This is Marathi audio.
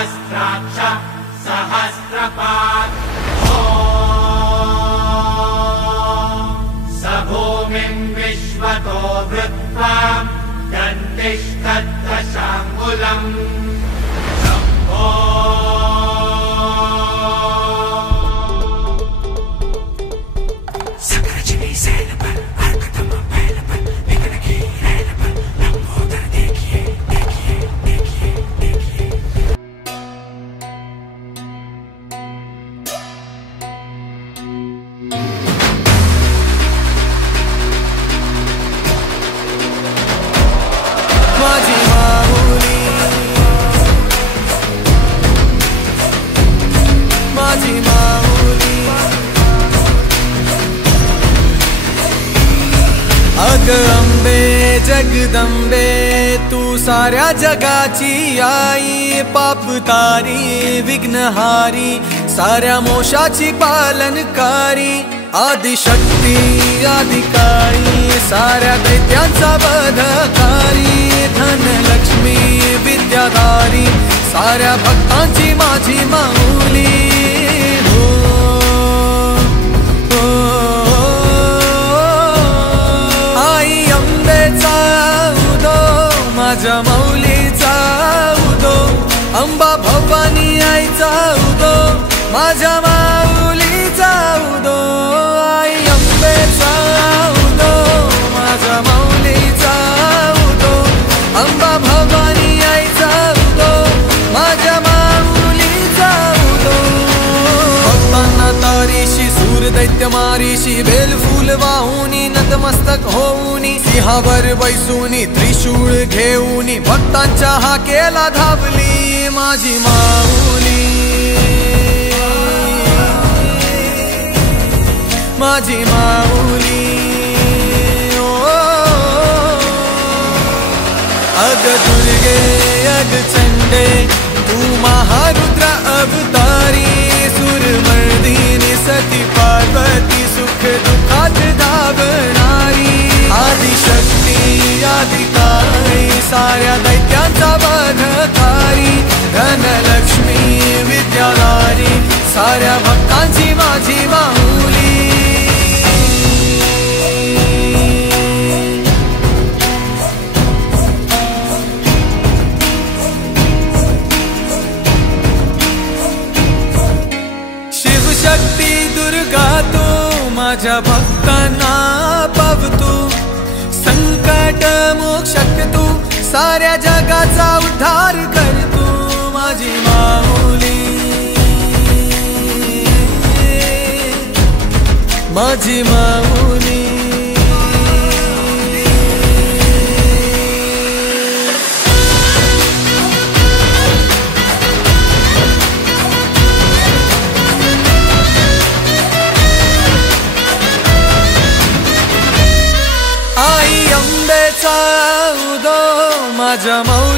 सहस्राक्ष सहस्रपात् स भूमिं विश्वतो वृत्वा दन्तिष्ठद्दशाङ्गुलम् शम्भो सकरजनी सैल पर हरकतम पहल पर विघ्न की रैल पर लंबोदर देखिए देखिए देखिए देखिए। माझी माऊली माझी माऊली अग अंबे जगदंबे तू साऱ्या जगाची आई पाप तारी विघ्नहारी साऱ्या मोशाची पालनकारी आदिशक्ती आदिकाळी साऱ्या दैत्यांचा वधकारी धनलक्ष्मी विद्याधारी साऱ्या भक्तांची माझी माऊली हो, हो, आई अंबेचा उदो माझ्या माऊलीचा उदो अंबा भवानी आईचा उदो माझ्या माऊलीचा उदो आई अंबेचा उदो माझ्या माऊलीचा उदो अंबा भवानी आईचा उदो माझ्या माऊलीचा उदो भक्तांना तारीशी सूर दैत्य मारीशी बेल फूल वाहुनी नतमस्तक होऊनी सिंहावर बैसूनी त्रिशूळ घेऊनी भक्तांच्या हाकेला धावली माझी माऊली माझी माऊली ओ अग दुर्गे अग चंडे तू महारुद्र अवतारी सुरमर्दिनी सती पार्वती सुख दुःखात धावणारी आदिशक्ती आदिकाळी साऱ्या दैत्यांचा वधकारी धनलक्ष्मी विद्याधारी साऱ्या भक्तांची माझी माऊली शक्ती दुर्गा तू माझ्या भक्तांना पावतू संकट मोक्षक तू साऱ्या जगाचा उद्धार कर तू माझी माऊली माझी माऊली माझ्या माऊली